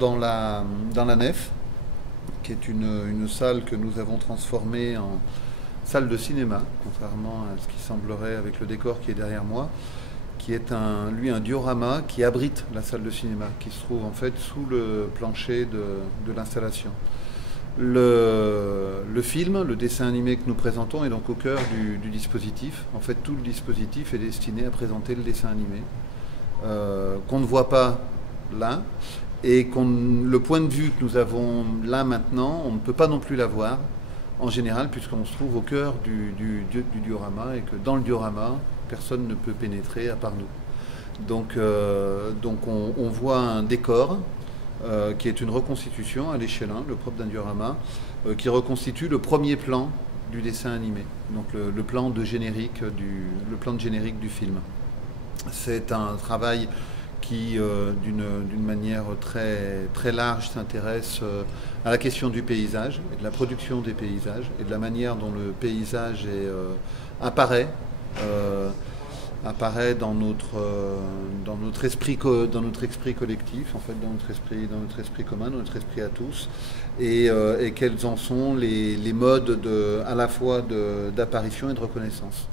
dans la nef, qui est une salle que nous avons transformée en salle de cinéma, contrairement à ce qui semblerait avec le décor qui est derrière moi, qui est un diorama qui abrite la salle de cinéma, qui se trouve en fait sous le plancher de l'installation. Le film, le dessin animé que nous présentons est donc au cœur du dispositif. En fait, tout le dispositif est destiné à présenter le dessin animé, qu'on ne voit pas là, et le point de vue que nous avons là maintenant, on ne peut pas non plus l'avoir en général, puisqu'on se trouve au cœur du diorama, et que dans le diorama, personne ne peut pénétrer à part nous. Donc on voit un décor qui est une reconstitution à l'échelle 1, le propre d'un diorama, qui reconstitue le premier plan du dessin animé, donc le plan de générique du film. C'est un travail qui, d'une manière très large, s'intéresse à la question du paysage, et de la production des paysages, et de la manière dont le paysage apparaît dans notre esprit collectif, en fait, dans notre esprit commun, dans notre esprit à tous, et quels en sont les modes à la fois d'apparition et de reconnaissance.